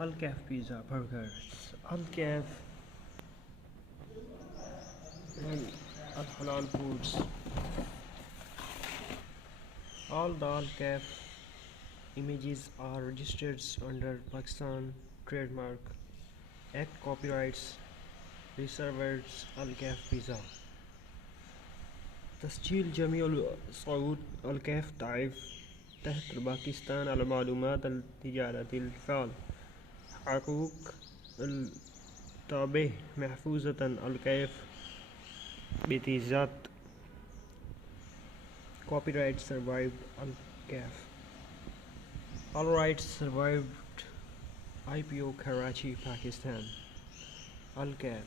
Al-Kaif pizza, burgers, Al-Kaif and Al-Halal foods. All the Al-Kaif images are registered under Pakistan trademark Act copyrights reserved Al-Kaif pizza. تسجيل جميع صعود الكيف ضعيف تحت باكستان على معلومات التجارة الفعل حقوق التابع محفوظة الكيف بتيزات copyright survived الكيف all rights survived IPO Karachi Pakistan الكيف